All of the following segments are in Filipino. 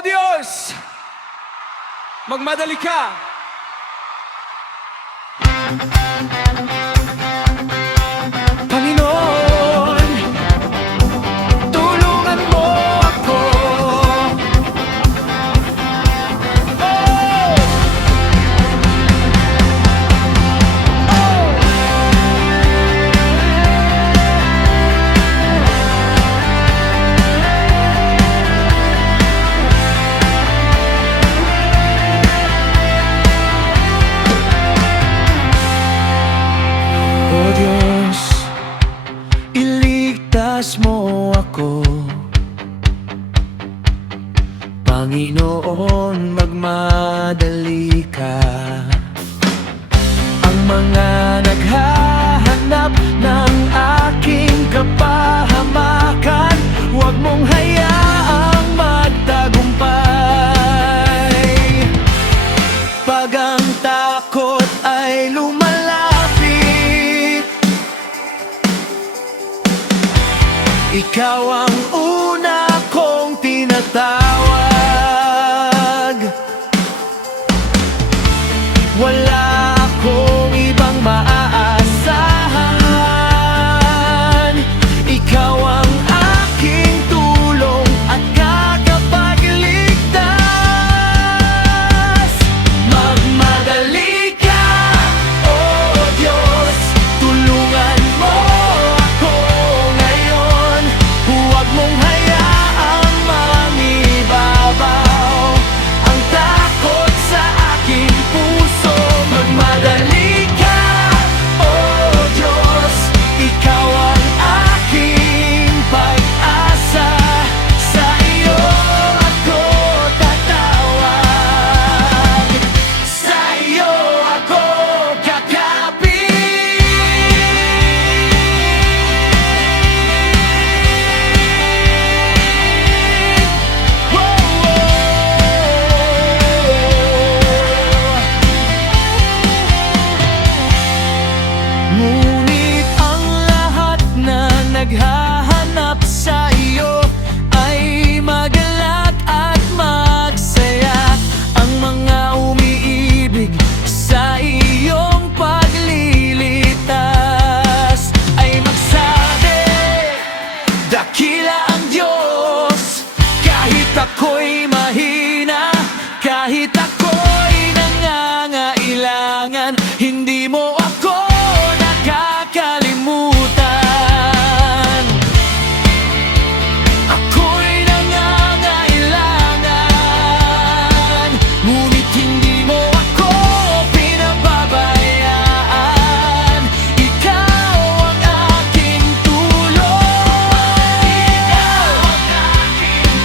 Diyos, magmadali ka. Panginoon, tulungan mo ako. Oh! O Diyos, iligtas mo ako. Panginoon, magmadali ka. Ang mga naghahanap ng aking kapahamakan, huwag mong hayaang magtagumpay. Pag ang takot ay lumalapit, ikaw ang una kong tinatawag. Wala akong ibang maaasahan. Ikaw ang aking tulong at kakapagligtas. Magmadali ka, O Diyos, tulungan mo ako ngayon. Huwag mong hayaang mangibabaw ang takot sa aking puso. Magmadali ka, O Diyos, ikaw ang aking pag-asa. Sa iyo ako tatawag, sa iyo ako kakapit. Ngunit ang lahat na naghahanap sa iyo ay magalak at magsaya. Ang mga umiibig sa iyong paglilitas ay magsabi, dakila ang Diyos. Kahit ako'y mahina, kahit ako'y nangangailangan, hindi mo ako nakakalimutan. Ako'y nangangailangan, ngunit hindi mo ako pinababayaan. Ikaw ang aking tulong. Ikaw ang aking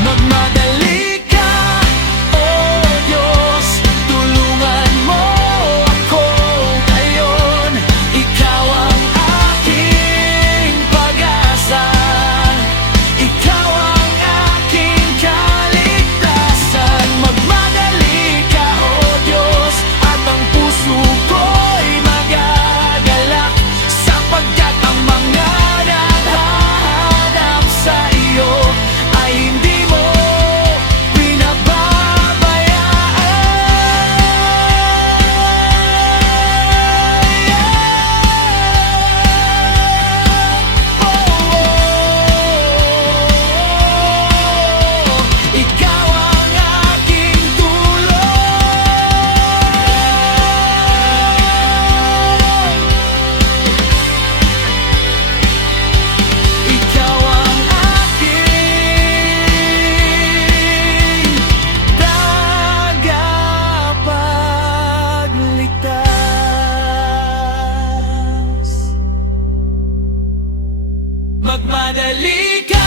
magmadali ka, O Diyos, tulungan mo ako ngayon. Ikaw ang aking pag-asa. Ikaw ang aking kaligtasan. Magmadali ka, O Diyos, at ang puso ko'y magagalak, sapagkat ang mga naghahanap sa iyo ay hindi mo pinababayaan. Ikaw ang aking tulong. Ikaw ang aking tagapagligtas. Magmadali ka,